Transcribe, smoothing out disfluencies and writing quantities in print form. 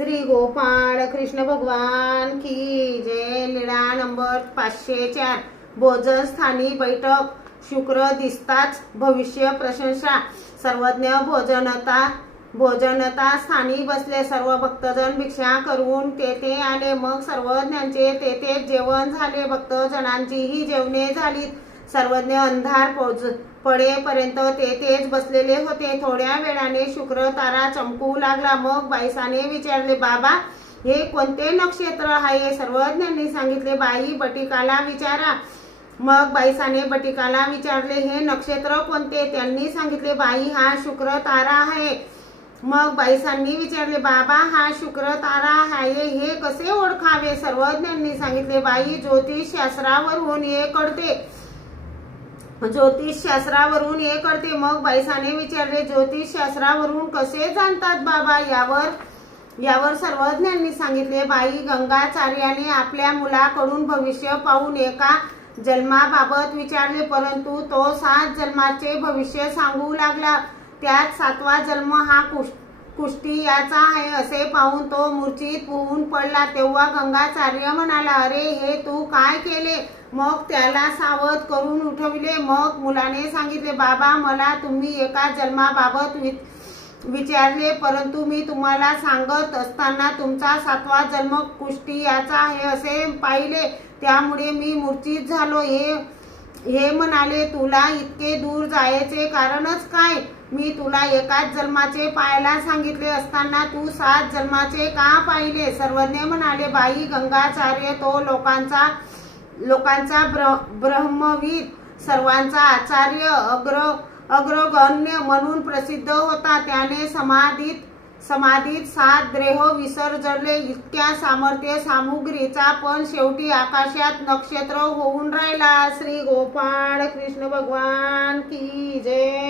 श्री गोपाळ कृष्ण भगवान की जय। लीळा नंबर 504। भोजन स्थानी बैठक। शुक्र दिसताच भविष्य प्रशंसा। सर्वज्ञ भोजनता स्थानी बसले। सर्व भक्तजन भिक्षा करून तेथे आले। मग सर्वज्ञांचे तेथेच जेवण झाले। भक्तजनांचीही जेवणे झाली। सर्वज्ञ अंधार पडेपर्यंत तेथेच बसलेले होते। थोड्या वेळाने शुक्र तारा चमकू लागला। मग बाईसाने विचारले, बाबा हे कोणते नक्षत्र आहे? सर्वज्ञांनी सांगितले, बाई बटिकाला विचारा। मग बाईसाने बटिकाला विचारले, हे नक्षत्र कोणते? त्यांनी सांगितले, बाई हा शुक्र तारा आहे। मग बाईसांनी विचारले, बाबा हा शुक्र तारा आहे हे कसे ओळखावे? सर्वज्ञांनी सांगितले, बाई ज्योतिषशास्त्रावरून हे कळते। मग बाईसाने विचारले, ज्योतिषशास्त्रावरून कसे जाणतात बाबा? यावर सर्वज्ञांनी सांगितले, बाई गंगाचार्याने आपल्या मुलाकडून भविष्य पाहून एका जन्माबाबत विचारले, परंतु तो 7 जन्माचे भविष्य सांगू लागला। त्यात 7वा जन्म हा कुष्टी याचा आहे असे पाहून तो मूर्छित होऊन पडला। तेव्हा गंगाचार्य म्हणाला, अरे हे तू काय केले? मग त्याला सावध करून उठविले। मग मुलाने सांगितले, बाबा मला तुम्ही एका जन्माबाबत विचारले, परंतु मी तुम्हाला सांगत असताना तुमचा 7वा जन्म कुष्टी याचा आहे असे पाहिले, त्यामुळे मी मूर्छित झालो। हे म्हणाले, तुला इतके दूर जायचे कारणच काय? मी तुला एकाच जन्माचे पाहायला सांगितले असताना तू 7 जन्माचे का पाहिले? सर्वज्ञ म्हणाले, बाई गंगाचार्य तो लोकांचा ब्रह्मविद, सर्वांचा आचार्य, अग्रगण्य म्हणून प्रसिद्ध होता। त्याने समाधीत 7 देह विसर्जले। इतक्या सामर्थ्य सामुग्रीचा पण शेवटी आकाशात नक्षत्र होऊन राहिला। श्री गोपाळ कृष्ण भगवान की जय।